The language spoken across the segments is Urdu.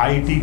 IT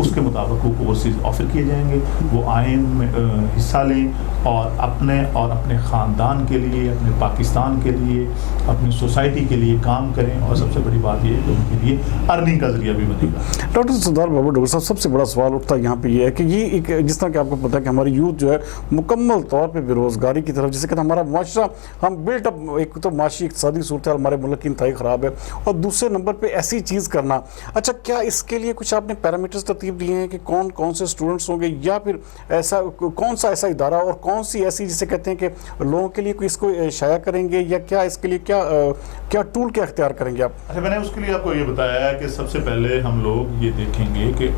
اس کے مطابق وہ کورسز آفر کیے جائیں گے. وہ آئیں ان میں حصہ لیں اور اپنے خاندان کے لیے, اپنے پاکستان کے لیے, اپنی سوسائٹی کے لیے کام کریں. اور سب سے بڑی بات یہ ہے کہ ان کے لیے ارننگ کا ذریعہ بھی بنے گا. ڈاکٹر سردار بابا ڈاکٹر صاحب, سب سے بڑا سوال اٹھتا ہے یہاں پہ یہ ہے کہ یہ ایک جس طرح کہ آپ کو پتہ ہے کہ ہماری یوتھ جو ہے مکمل طور پہ بے روزگاری کی طرف, جسے کہتے ہیں ہمارا معاشرہ ہم بلٹ اپ, ایک تو معاشی اقتصادی صورتحال ہمارے ملک کی انتہائی خراب ہے, اور دوسرے نمبر پہ ایسی چیز کرنا. اچھا, کیا اس کے لیے کچھ آپ نے پیرامیٹرز ترتیب دیے ہیں کہ کون کون سے اسٹوڈنٹس ہوں گے, یا پھر ایسا کون سا ایسا ادارہ اور کون سی ایسی جسے کہتے ہیں کہ لوگوں کے لیے کوئی اس کو شائع کریں گے, یا کیا اس کے لیے کیا ٹول کیا اختیار کریں گے آپ؟ اچھا, میں نے اس کے لیے آپ کو یہ بتایا ہے کہ سب سے پہلے ہم لوگ یہ دیکھیں گے کہ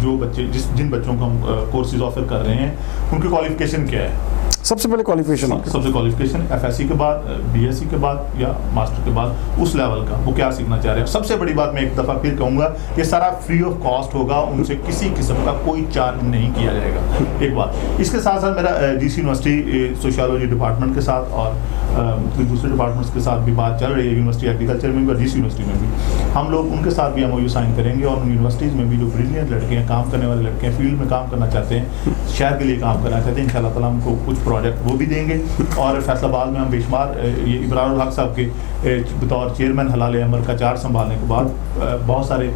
جو بچے جن بچوں کو ہم کورسز آفر کر رہے ہیں ان کی کوالیفیکیشن کیا ہے. سب سے پہلے کوالیفیکیشن, سب سے کوالیفیکیشن ایف ایس سی کے بعد, بی ایس سی کے بعد یا ماسٹر کے بعد اس لیول کا وہ کیا سیکھنا چاہ رہے ہیں. سب سے بڑی بات میں ایک دفعہ پھر کہوں گا, یہ سارا فری آف کاسٹ ہوگا, ان سے کسی قسم کا کوئی چارج نہیں کیا جائے گا. ایک بات اس کے ساتھ ساتھ میرا D C university sociology department کے ساتھ اور دوسرے ڈپارٹمنٹس کے ساتھ بھی بات چل رہی ہے. یونیورسٹی ایگریکلچر میں بھی اور ڈی سی یونیورسٹی میں بھی ہم لوگ ان کے ساتھ بھی MOU سائن کریں گے, اور ان یونیورسٹیز میں بھی جو بریلینٹ لڑکے ہیں, کام کرنے والے لڑکے ہیں, فیلڈ میں کام کرنا چاہتے ہیں, شہر کے لیے کام کرنا چاہتے ہیں, ان شاء اللہ تعالیٰ ہم کو کچھ پروجیکٹ وہ بھی دیں گے. اور فیصل آباد میں ہم بے شمار یہ ابرار الحق صاحب کے بطور چیئرمین ہلال احمر کا چارج سنبھالنے کے بعد بہت سارے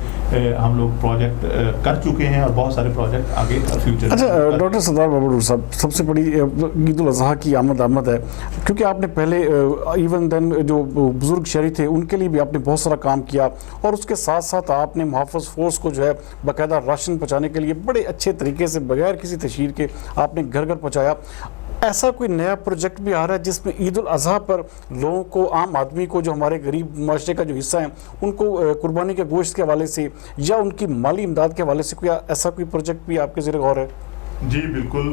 ہم لوگ پروجیکٹ کر چکے ہیں, اور بہت سارے پروجیکٹ آگے فیوچر. اچھا ڈاکٹر سردار بابا ڈاکٹر صاحب, سب سے بڑی عید الاضحیٰ کی آمد ہے, کیونکہ آپ نے پہلے ایون دین جو بزرگ شہری تھے ان کے لیے بھی آپ نے بہت سارا کام کیا, اور اس کے ساتھ ساتھ آپ نے محافظ فورس کو جو ہے باقاعدہ راشن پہنچانے کے لیے بڑے اچھے طریقے سے بغیر کسی تشہیر کے آپ نے گھر گھر پہنچایا. ایسا کوئی نیا پروجیکٹ بھی آ رہا ہے جس میں عید الاضحیٰ پر لوگوں کو, عام آدمی کو, جو ہمارے غریب معاشرے کا جو حصہ ہیں, ان کو قربانی کے گوشت کے حوالے سے یا ان کی مالی امداد کے حوالے سے کوئی ایسا کوئی پروجیکٹ بھی آپ کے زیر غور ہے؟ جی بالکل,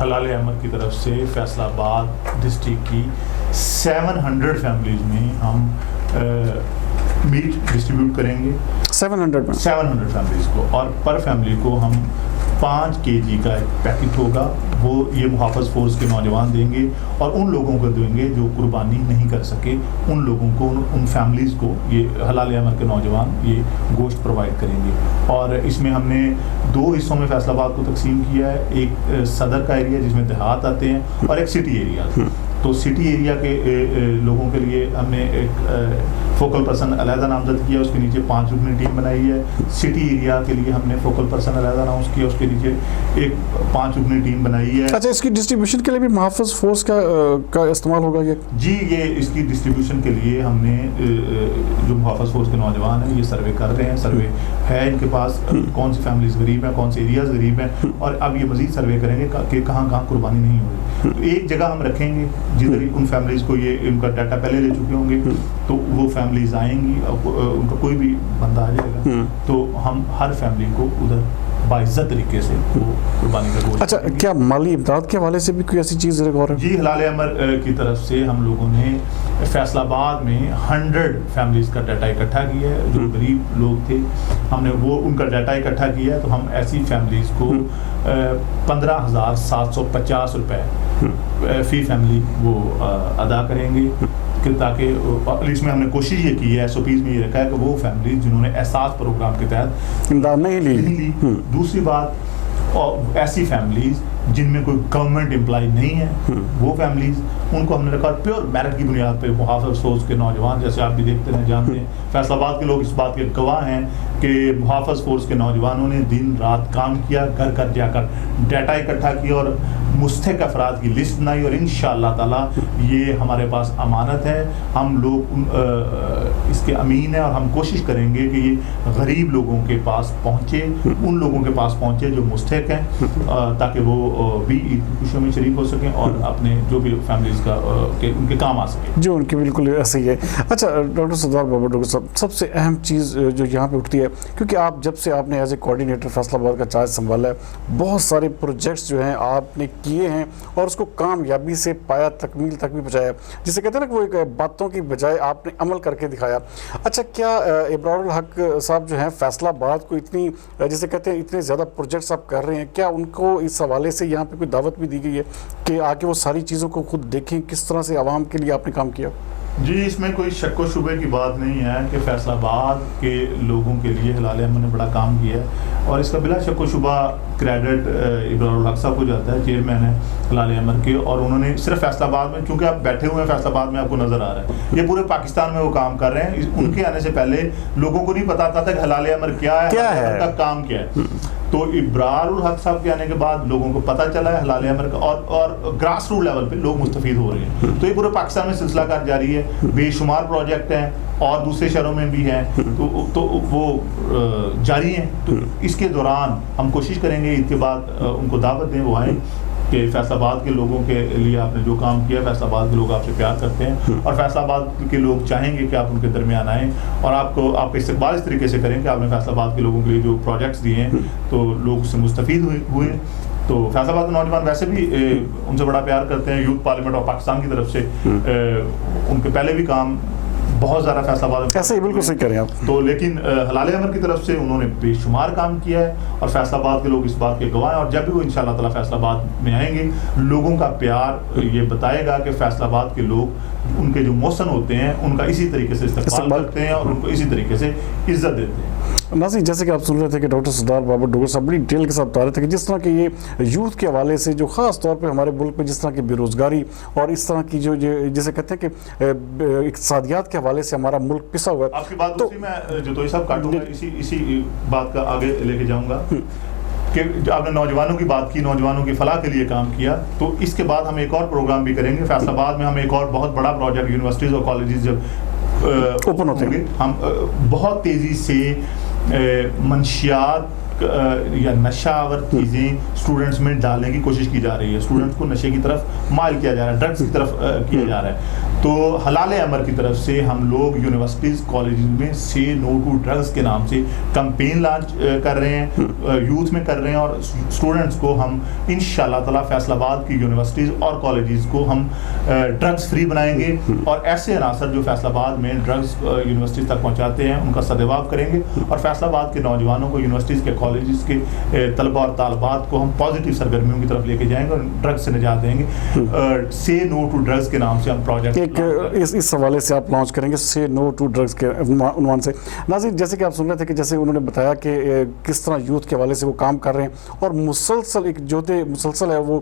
ہلال احمد کی طرف سے فیصل آباد ڈسٹرکٹ کی 700 فیملیز میں ہم میٹ ڈسٹریبیوٹ کریں گے. 700 فیملیز کو, اور پر فیملی کو ہم 5 kg کا ایک پیکٹ ہوگا, وہ یہ محافظ فورس کے نوجوان دیں گے, اور ان لوگوں کو دیں گے جو قربانی نہیں کر سکے, ان لوگوں کو, ان فیملیز کو یہ ہلال احمد کے نوجوان یہ گوشت پرووائڈ کریں گے. اور اس میں ہم نے 2 حصوں میں فیصل آباد کو تقسیم کیا ہے, ایک صدر کا ایریا جس میں دیہات آتے ہیں, اور ایک سٹی ایریا. تو سٹی ایریا کے لوگوں کے لیے ہم نے ایک فوکل پرسن علیحدہ نامزد کیا, اس کے نیچے 5 رکنی ٹیم بنائی ہے. سٹی ایریا کے لیے ہم نے فوکل پرسن علیحدہ اناؤنس کیا, اس کے نیچے ایک 5 رکنی ٹیم بنائی ہے. اچھا, اس کی ڈسٹریبیوشن کے لیے بھی محافظ فورس کا استعمال ہوگا یہ؟ جی, یہ اس کی ڈسٹریبیوشن کے لیے ہم نے جو محافظ فورس کے نوجوان ہیں یہ سروے کر رہے ہیں. سروے ہے ان کے پاس, کون سی فیملیز غریب ہیں, کون سے ایریاز غریب ہیں, اور اب یہ مزید سروے کریں گے کہ کہاں کہاں قربانی نہیں ہو رہی. تو ایک جگہ ہم رکھیں گے جدھر ان فیملیز کو یہ ان کا ڈاٹا پہلے لے چکے ہوں گے, تو وہ فیملیز آئیں گی, ان کا کوئی بھی بندہ آ جائے گا, تو ہم ہر فیملی کو ادھر باعزت طریقے سے وہ قربانی کا گوشت. اچھا, کیا مالی امداد کے حوالے سے بھی کوئی ایسی چیز غور ہے؟ جی, ہلال احمد کی طرف سے ہم لوگوں نے فیصل آباد میں 100 فیملیز کا ڈاٹا اکٹھا کیا ہے, جو غریب لوگ تھے, ہم نے وہ ان کا ڈاٹا اکٹھا کیا ہے. تو ہم ایسی فیملیز کو 15,750 روپے فی فیملی وہ ادا کریں گے, کہ تاکہ اس میں ہم نے کوشش یہ کی ہے, SOPs میں یہ رکھا ہے کہ وہ فیملیز جنہوں نے احساس پروگرام کے تحت امداد نہیں لی. دوسری بات, اور ایسی فیملیز جن میں کوئی گورنمنٹ امپلائی نہیں ہے, وہ فیملیز ان کو ہم نے رکھا پیور میرٹ کی بنیاد پہ. محافظ فورس کے نوجوان, جیسے آپ بھی دیکھتے ہیں, جانتے ہیں, فیصل آباد کے لوگ اس بات کے گواہ ہیں کہ محافظ فورس کے نوجوانوں نے دن رات کام کیا, گھر گھر جا کر ڈیٹا اکٹھا کیا اور مستحق افراد کی لسٹ بنائی, اور انشاءاللہ تعالیٰ یہ ہمارے پاس امانت ہے. ہم لوگ اس کے امین ہیں, اور ہم کوشش کریں گے کہ یہ غریب لوگوں کے پاس پہنچے, ان لوگوں کے پاس پہنچے جو مستحق ہیں, تاکہ وہ بھی عید کی خوشیوں میں شریک ہو سکیں اور اپنے جو بھی فیملیز کا ان کے کام آ سکیں. جو ان کی بالکل ایسے ہی ہے. اچھا ڈاکٹر سردار بابا ڈاکٹر صاحب, سب سے اہم چیز جو یہاں پہ اٹھتی ہے, کیونکہ آپ جب سے آپ نے ایز اے کوآرڈینیٹر فیصل آباد کا چارج سنبھالا ہے, بہت سارے پروجیکٹس جو ہیں آپ نے کیے ہیں, اور اس کو کامیابی سے پایا تکمیل تک بھی پہنچایا, جسے کہتے ہیں نا کہ وہ ایک باتوں کی بجائے آپ نے عمل کر کے دکھایا. اچھا, کیا ابرار الحق صاحب جو ہیں فیصل آباد کو اتنی جسے کہتے ہیں اتنے زیادہ پروجیکٹس آپ کر رہے ہیں, کیا ان کو اس حوالے سے یہاں پہ کوئی دعوت بھی دی گئی ہے کہ آ کے وہ ساری چیزوں کو خود دیکھیں کس طرح سے عوام کے لیے آپ نے کام کیا؟ جی اس میں کوئی شک و شبے کی بات نہیں ہے کہ فیصل آباد کے لوگوں کے لیے ہلال احمد نے بڑا کام کیا ہے اور اس کا بلا شک و شبہ کریڈٹ ابرار الحق صاحب کو جاتا ہے، چیئرمین ہے ہلال احمد کے، اور انہوں نے صرف فیصل آباد میں، چونکہ آپ بیٹھے ہوئے ہیں فیصل آباد میں آپ کو نظر آ رہا ہے، یہ پورے پاکستان میں وہ کام کر رہے ہیں. ان کے آنے سے پہلے لوگوں کو نہیں پتا تھا کہ ہلال احمد کیا ہے، ان کا کام کیا ہے. تو ابرار الحق صاحب کے آنے کے بعد لوگوں کو پتہ چلا ہے ہلال احمد کا، اور گراس روٹ لیول پہ لوگ مستفید ہو رہے ہیں. تو یہ پورے پاکستان میں سلسلہ کار جاری ہے، بے شمار پروجیکٹ ہیں اور دوسرے شہروں میں بھی ہیں، تو وہ جاری ہیں. تو اس کے دوران ہم کوشش کریں گے عید کے بعد ان کو دعوت دیں، وہ آئیں کہ فیصل آباد کے لوگوں کے لیے آپ نے جو کام کیا، فیصل آباد کے لوگ آپ سے پیار کرتے ہیں اور فیصل آباد کے لوگ چاہیں گے کہ آپ ان کے درمیان آئیں اور آپ کا استقبال اس طریقے سے کریں کہ آپ نے فیصل آباد کے لوگوں کے لیے جو پروجیکٹس دیے ہیں تو لوگ اس سے مستفید ہوئے. تو فیصل آباد کے نوجوان ویسے بھی ان سے بڑا پیار کرتے ہیں. یوتھ پارلیمنٹ آف پاکستان کی طرف سے ان کے پہلے بھی کام بہت زیادہ فیصل آباد میں ایسے ہی بالکل صحیح کہہ رہے ہیں آپ. تو لیکن ہلال احمد کی طرف سے انہوں نے بے شمار کام کیا ہے اور فیصل آباد کے لوگ اس بات کے گواہ ہیں. اور جب بھی وہ انشاءاللہ تعالی فیصل آباد میں آئیں گے، لوگوں کا پیار یہ بتائے گا کہ فیصل آباد کے لوگ ان کے جو محسن ہوتے ہیں ان کا اسی طریقے سے استقبال کرتے ہیں اور ان کو اسی طریقے سے عزت دیتے ہیں. ناظرین، جیسے کہ آپ سن رہے تھے کہ ڈاکٹر سردار بابر ڈوگر صاحب بڑی ڈیٹیل کے ساتھ بتا رہے تھے کہ جس طرح کہ یہ یوتھ کے حوالے سے جو خاص طور پہ ہمارے ملک میں جس طرح کی بے روزگاری اور اس طرح کی جو جسے کہتے ہیں کہ اقتصادیات کے حوالے سے ہمارا ملک پسا ہوا ہے. آپ کی بات دوسری میں جتوئی صاحب کاٹوں گا، اسی بات کا آگے لے کے جاؤں گا کہ آپ نے نوجوانوں کی بات کی، نوجوانوں کی فلاح کے لیے کام کیا. تو اس کے بعد ہم ایک اور پروگرام بھی کریں گے. فیصل آباد میں ہم ایک اور بہت بڑا پروجیکٹ یونیورسٹیز اور کالجز جب اوپن ہوتے ہیں، ہم بہت تیزی سے منشیات یا نشہ آور چیزیں اسٹوڈنٹس میں ڈالنے کی کوشش کی جا رہی ہے. اسٹوڈنٹس کو نشے کی طرف مائل کیا جا رہا ہے، ڈرگس کی طرف کیا جا رہا ہے. تو ہلال احمد کی طرف سے ہم لوگ یونیورسٹیز کالجز میں سے نو ٹو ڈرگس کے نام سے کمپین لانچ کر رہے ہیں، یوتھ میں کر رہے ہیں اور اسٹوڈنٹس کو ہم انشاءاللہ تعالی فیصل آباد کی یونیورسٹیز اور کالجز کو ہم ڈرگس فری بنائیں گے اور ایسے عناصر جو فیصل آباد میں ڈرگس یونیورسٹیز تک پہنچاتے ہیں ان کا سدباب کریں گے اور فیصل آباد کے نوجوانوں کو، یونیورسٹیز کے کالجز کے طلباء اور طالبات کو ہم پازیٹیو سرگرمیوں کی طرف لے کے جائیں گے اور ڈرگس سے نجات دیں گے. سے نو ٹو ڈرگس کے نام سے ہم پروجیکٹ اس حوالے سے آپ لانچ کریں گے، سے نو ٹو ڈرگس کے عنوان سے. ناظرین، جیسے کہ آپ سن رہے تھے کہ جیسے انہوں نے بتایا کہ کس طرح یوتھ کے حوالے سے وہ کام کر رہے ہیں اور مسلسل ایک جوتے مسلسل ہے وہ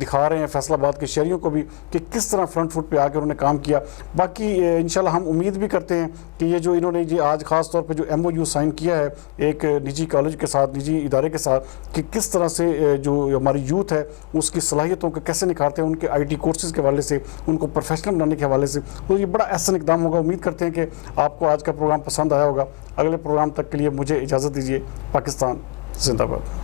دکھا رہے ہیں فیصل آباد کے شہریوں کو بھی کہ کس طرح فرنٹ فٹ پہ آ کے انہوں نے کام کیا. باقی انشاءاللہ ہم امید بھی کرتے ہیں کہ یہ جو انہوں نے آج خاص طور پہ جو MOU سائن کیا ہے ایک نجی کالج کے ساتھ، نجی ادارے کے ساتھ، کہ کس طرح سے جو ہماری یوتھ ہے اس کی صلاحیتوں کو کیسے نکھارتے ہیں، ان کے IT کورسز کے حوالے سے، ان کو پروفیشنل بنانے کے حوالے سے. تو یہ بڑا احسن اقدام ہوگا. امید کرتے ہیں کہ آپ کو آج کا پروگرام پسند آیا ہوگا. اگلے پروگرام تک کے لیے مجھے اجازت دیجیے. پاکستان زندہ باد.